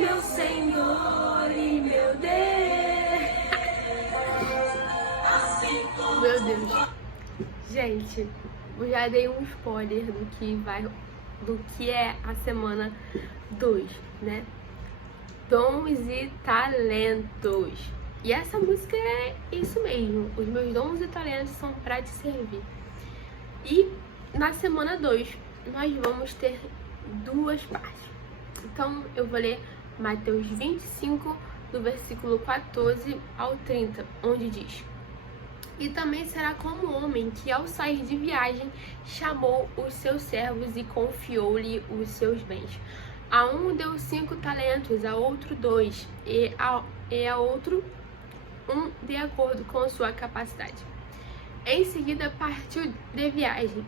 meu Senhor e meu Deus. Meu Deus. Gente, eu já dei um spoiler do que é a semana 2, né? Dons e talentos. E essa música é isso mesmo. Os meus dons e talentos são para te servir. E na semana 2, nós vamos ter 2 partes. Então, eu vou ler Mateus 25, do versículo 14 ao 30, onde diz: E também será como o homem que, ao sair de viagem, chamou os seus servos e confiou-lhe os seus bens. A um deu 5 talentos, a outro 2, e a outro 1, de acordo com a sua capacidade. Em seguida partiu de viagem,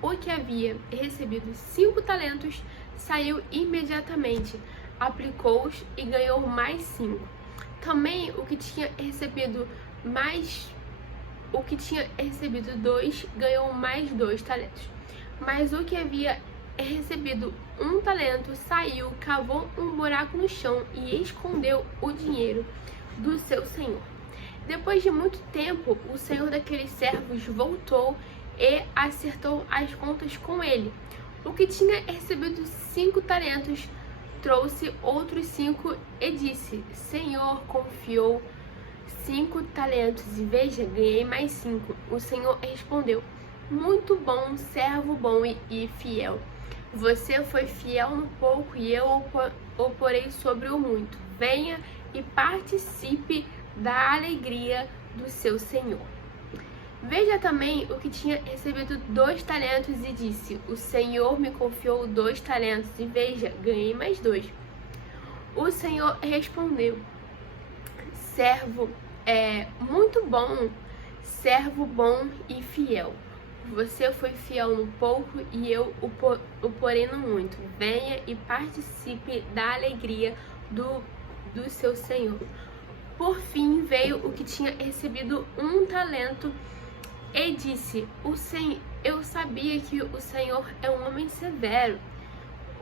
o que havia recebido 5 talentos, saiu imediatamente, aplicou-os e ganhou mais 5. Também o que tinha recebido 2 ganhou mais 2 talentos. Mas o que havia recebido 1 talento saiu, cavou um buraco no chão e escondeu o dinheiro do seu senhor. Depois de muito tempo, o senhor daqueles servos voltou e acertou as contas com ele. O que tinha recebido 5 talentos trouxe outros 5 e disse: Senhor, confiou 5 talentos e veja, ganhei mais 5. O senhor respondeu: Muito bom, servo bom e fiel. Você foi fiel no pouco e eu o porei sobre o muito. Venha e participe da alegria do seu senhor. Veja também o que tinha recebido 2 talentos e disse: O senhor me confiou 2 talentos e veja, ganhei mais 2. O senhor respondeu: muito bom, servo bom e fiel. Você foi fiel no pouco e eu o porei no muito. Venha e participe da alegria do seu senhor. Por fim veio o que tinha recebido 1 talento e disse: Eu sabia que o Senhor é um homem severo,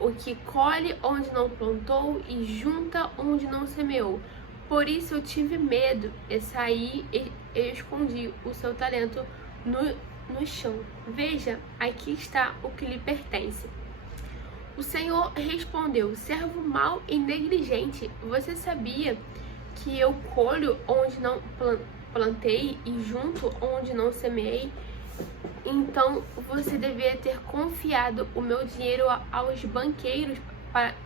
o que colhe onde não plantou e junta onde não semeou. Por isso eu tive medo e saí e escondi o seu talento no chão. Veja, aqui está o que lhe pertence. O Senhor respondeu: Servo mau e negligente, você sabia que eu colho onde não plantei e junto onde não semeei? Então você devia ter confiado o meu dinheiro aos banqueiros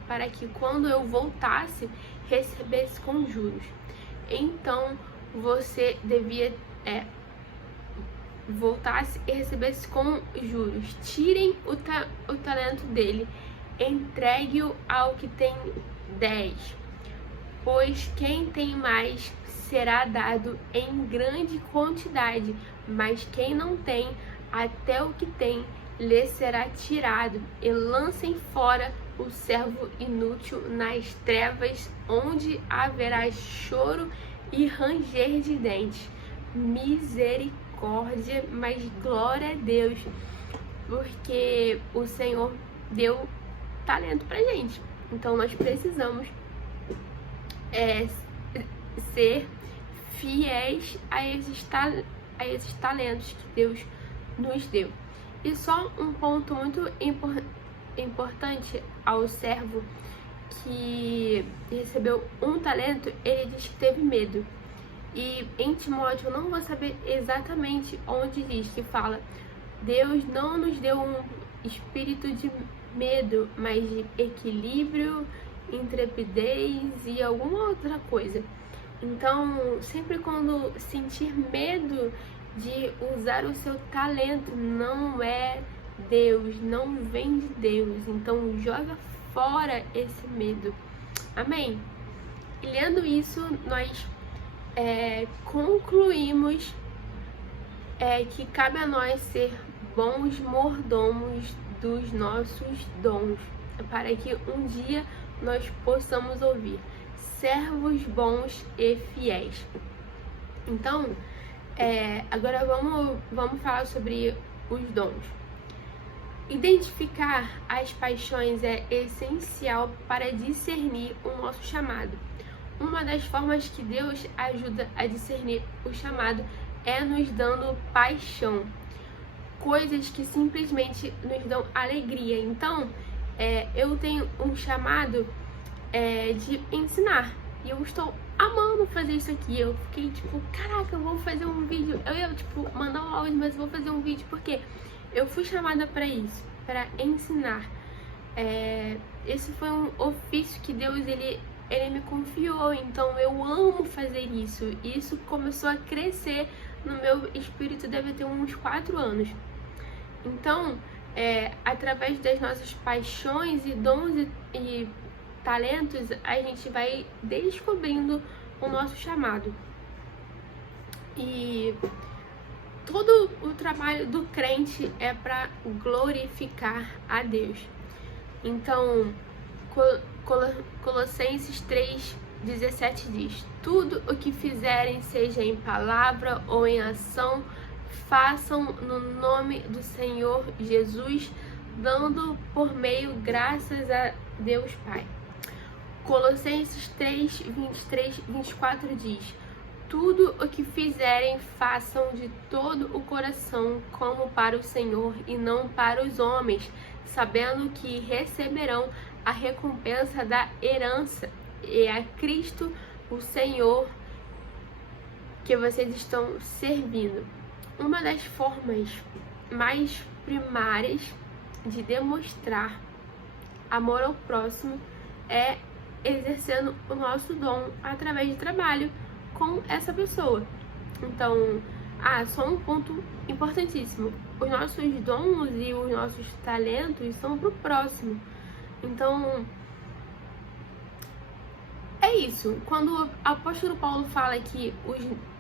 para que quando eu voltasse recebesse com juros. Então você devia voltasse e recebesse com juros. Tirem o talento dele, entregue-o ao que tem 10. Pois quem tem mais será dado em grande quantidade, mas quem não tem, até o que tem lhe será tirado. E lancem fora o servo inútil nas trevas, onde haverá choro e ranger de dentes. Misericórdia, mas glória a Deus, porque o Senhor deu talento pra gente. Então nós precisamos ser fiéis a esses talentos que Deus nos deu. E só um ponto muito importante ao servo que recebeu 1 talento, ele diz que teve medo. E em Timóteo, eu não vou saber exatamente onde diz que fala: Deus não nos deu um espírito de medo, mas de equilíbrio, intrepidez e alguma outra coisa. Então, sempre quando sentir medo de usar o seu talento, não é Deus, não vem de Deus. Então, joga fora esse medo. Amém? E lendo isso, nós concluímos que cabe a nós ser bons mordomos dos nossos dons, para que um dia nós possamos ouvir: servos bons e fiéis. Então, agora vamos falar sobre os dons. Identificar as paixões é essencial para discernir o nosso chamado. Uma das formas que Deus ajuda a discernir o chamado é nos dando paixão, coisas que simplesmente nos dão alegria. Então, eu tenho um chamado de ensinar, e eu estou amando fazer isso aqui. Eu fiquei tipo, caraca, eu vou fazer um vídeo. Eu ia tipo mandar um áudio, mas eu vou fazer um vídeo porque eu fui chamada para isso, para ensinar. Esse foi um ofício que Deus ele me confiou, então eu amo fazer isso. E isso começou a crescer no meu espírito, deve ter uns 4 anos. Então, através das nossas paixões e dons e talentos, a gente vai descobrindo o nosso chamado. E todo o trabalho do crente é para glorificar a Deus. Então, Colossenses 3:17 diz: tudo o que fizerem, seja em palavra ou em ação, façam no nome do Senhor Jesus, dando por meio graças a Deus Pai. Colossenses 3:23-24 diz: tudo o que fizerem, façam de todo o coração, como para o Senhor e não para os homens, sabendo que receberão a recompensa da herança. E a Cristo, o Senhor, que vocês estão servindo. Uma das formas mais primárias de demonstrar amor ao próximo é exercendo o nosso dom através de trabalho com essa pessoa. Então, só um ponto importantíssimo: os nossos dons e os nossos talentos são pro próximo. Então, é isso. Quando o apóstolo Paulo fala que os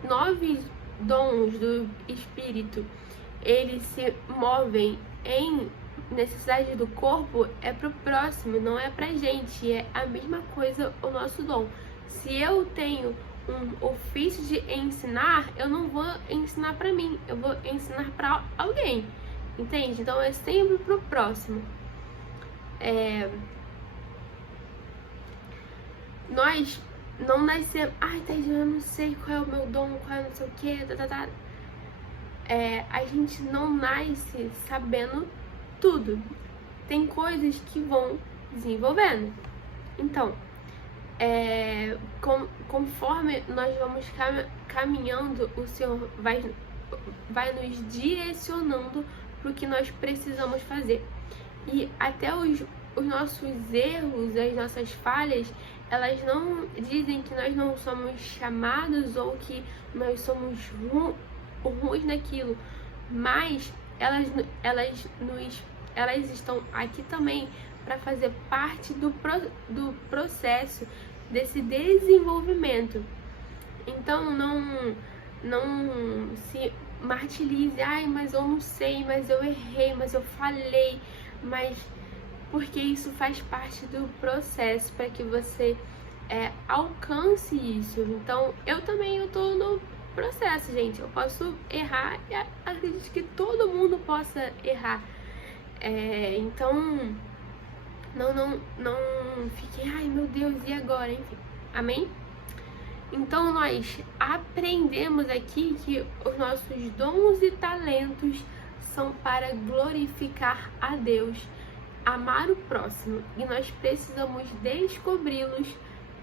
9 dons do Espírito, eles se movem em necessidade do corpo, é pro próximo, não é pra gente. É a mesma coisa o nosso dom. Se eu tenho um ofício de ensinar, eu não vou ensinar pra mim, eu vou ensinar pra alguém, entende? Então é sempre pro próximo. Nós não nascemos, Thaís, eu não sei qual é o meu dom, qual é não sei o que, a gente não nasce sabendo tudo. Tem coisas que vão desenvolvendo. Então, conforme nós vamos caminhando, o Senhor vai nos direcionando para o que nós precisamos fazer. E até os nossos erros, as nossas falhas, elas não dizem que nós não somos chamados ou que nós somos ruins naquilo, mas elas estão aqui também para fazer parte do processo desse desenvolvimento. Então não se martirize, mas eu não sei, mas eu errei, mas eu falei, mas porque isso faz parte do processo para que você alcance isso. Então eu tô no processo, gente. Eu posso errar e acredito que todo mundo possa errar. Então não fique, meu Deus, e agora? Enfim, amém? Então nós aprendemos aqui que os nossos dons e talentos são para glorificar a Deus, amar o próximo, e nós precisamos descobri-los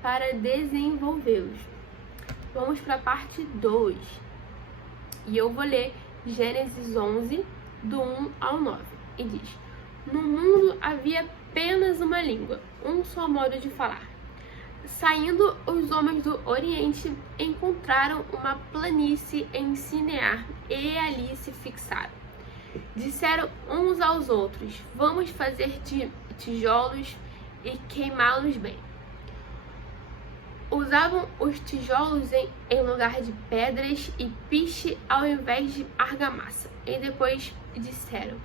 para desenvolvê-los. Vamos para a parte 2, e eu vou ler Gênesis 11, do 1 ao 9, e diz: no mundo havia apenas uma língua, um só modo de falar. Saindo os homens do Oriente, encontraram uma planície em Sinear e ali se fixaram. Disseram uns aos outros: vamos fazer tijolos e queimá-los bem. Usavam os tijolos em lugar de pedras e piche ao invés de argamassa. E depois disseram: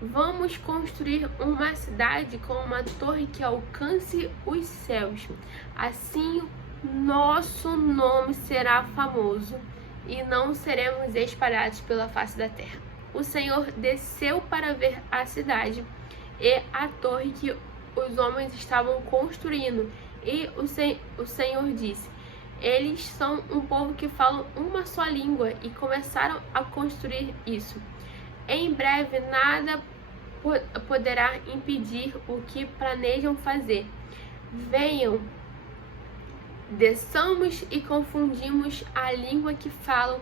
vamos construir uma cidade com uma torre que alcance os céus. Assim nosso nome será famoso e não seremos espalhados pela face da terra. o Senhor desceu para ver a cidade e a torre que os homens estavam construindo. E o Senhor disse: eles são um povo que falam uma só língua, e começaram a construir isso. Em breve nada poderá impedir o que planejam fazer. Venham, desçamos e confundimos a língua que falam,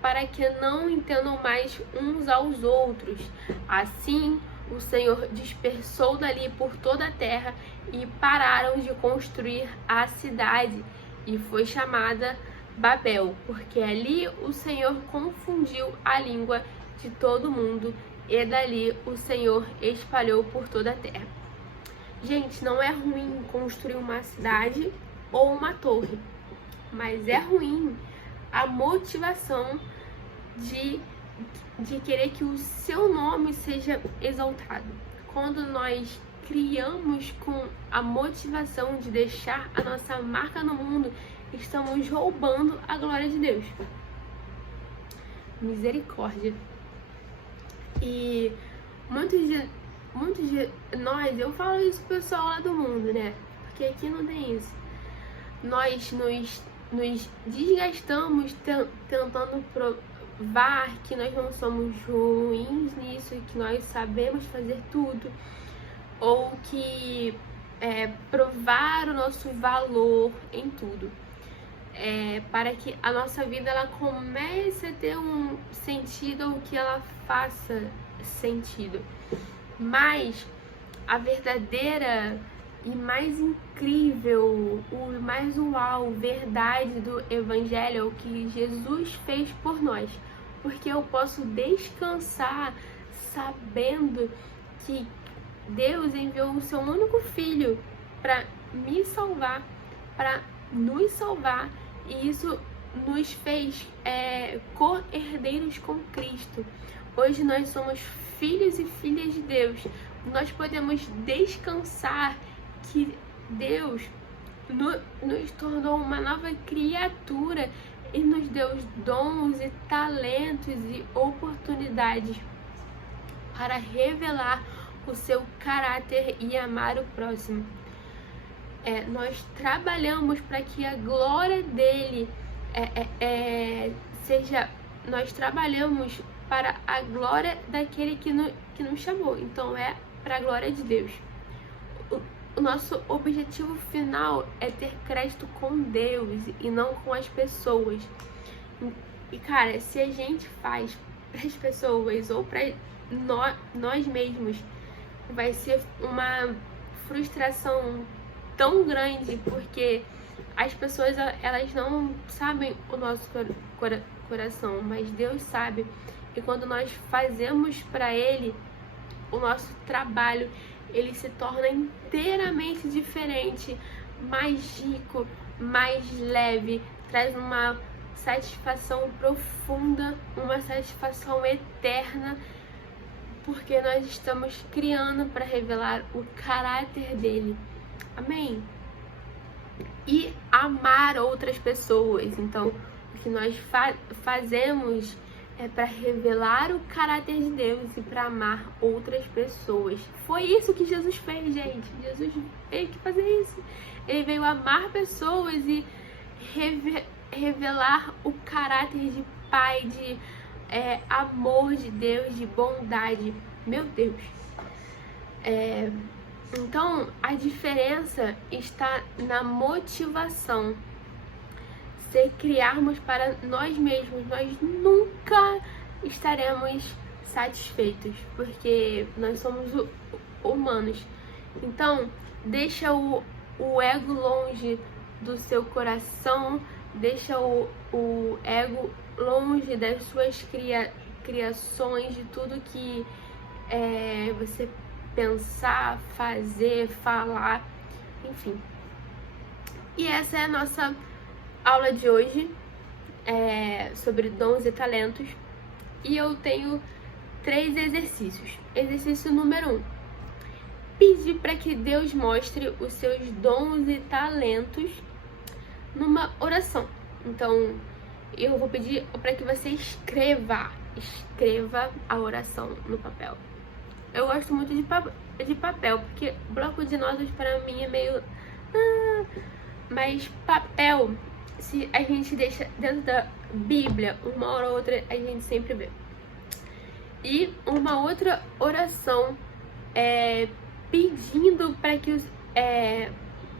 para que não entendam mais uns aos outros. Assim o Senhor dispersou dali por toda a terra, e pararam de construir a cidade, e foi chamada Babel, porque ali o Senhor confundiu a língua de todo mundo, e dali o Senhor espalhou por toda a terra. Gente, não é ruim construir uma cidade ou uma torre, mas é ruim a motivação de querer que o seu nome seja exaltado. Quando nós criamos com a motivação de deixar a nossa marca no mundo, estamos roubando a glória de Deus. Misericórdia. E muitos de nós, eu falo isso pro pessoal lá do mundo, né? Porque aqui não tem isso. Nós nos desgastamos tentando provar que nós não somos ruins nisso, que nós sabemos fazer tudo, ou que provar o nosso valor em tudo, para que a nossa vida ela comece a ter um sentido, ou que ela faça sentido. Mas a verdadeira e mais incrível, o mais uau, verdade do Evangelho é o que Jesus fez por nós. Porque eu posso descansar sabendo que Deus enviou o seu único filho para me salvar, para nos salvar, e isso nos fez co-herdeiros com Cristo. Hoje nós somos filhos e filhas de Deus. Nós podemos descansar que Deus nos tornou uma nova criatura e nos deu dons e talentos e oportunidades para revelar o seu caráter e amar o próximo. Nós trabalhamos para que a glória dele seja... Nós trabalhamos para a glória daquele que nos chamou. Então é para a glória de Deus. O nosso objetivo final é ter crédito com Deus e não com as pessoas. E cara, se a gente faz para as pessoas ou para nós mesmos, vai ser uma frustração tão grande, porque as pessoas elas não sabem o nosso coração, mas Deus sabe. E quando nós fazemos para Ele, o nosso trabalho ele se torna inteiramente diferente, mais rico, mais leve, traz uma satisfação profunda, uma satisfação eterna, porque nós estamos criando para revelar o caráter dele. Amém? E amar outras pessoas. Então, o que nós fazemos é para revelar o caráter de Deus e para amar outras pessoas. Foi isso que Jesus fez, gente. Jesus veio que fazer isso. Ele veio amar pessoas e revelar o caráter de Pai, de amor de Deus, de bondade. Meu Deus. Então, a diferença está na motivação. Se criarmos para nós mesmos, nós nunca estaremos satisfeitos, porque nós somos humanos. Então, deixa o ego longe do seu coração, deixa o ego longe das suas criações, de tudo que você pensar, fazer, falar, enfim. E essa é a nossa aula de hoje, sobre dons e talentos, e eu tenho 3 exercícios. Exercício número 1: pedir para que Deus mostre os seus dons e talentos numa oração. Então, eu vou pedir para que você escreva escreva a oração no papel. Eu gosto muito de papel, porque bloco de notas para mim é meio... mas papel, se a gente deixa dentro da Bíblia, uma hora ou outra a gente sempre vê. E uma outra oração pedindo para que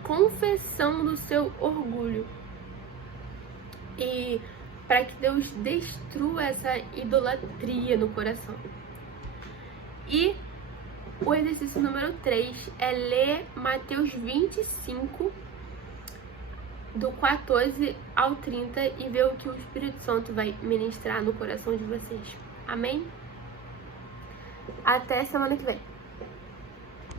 confessão do seu orgulho e para que Deus destrua essa idolatria no coração. E o exercício número 3 é ler Mateus 25, do 14 ao 30, e ver o que o Espírito Santo vai ministrar no coração de vocês. Amém? Até semana que vem.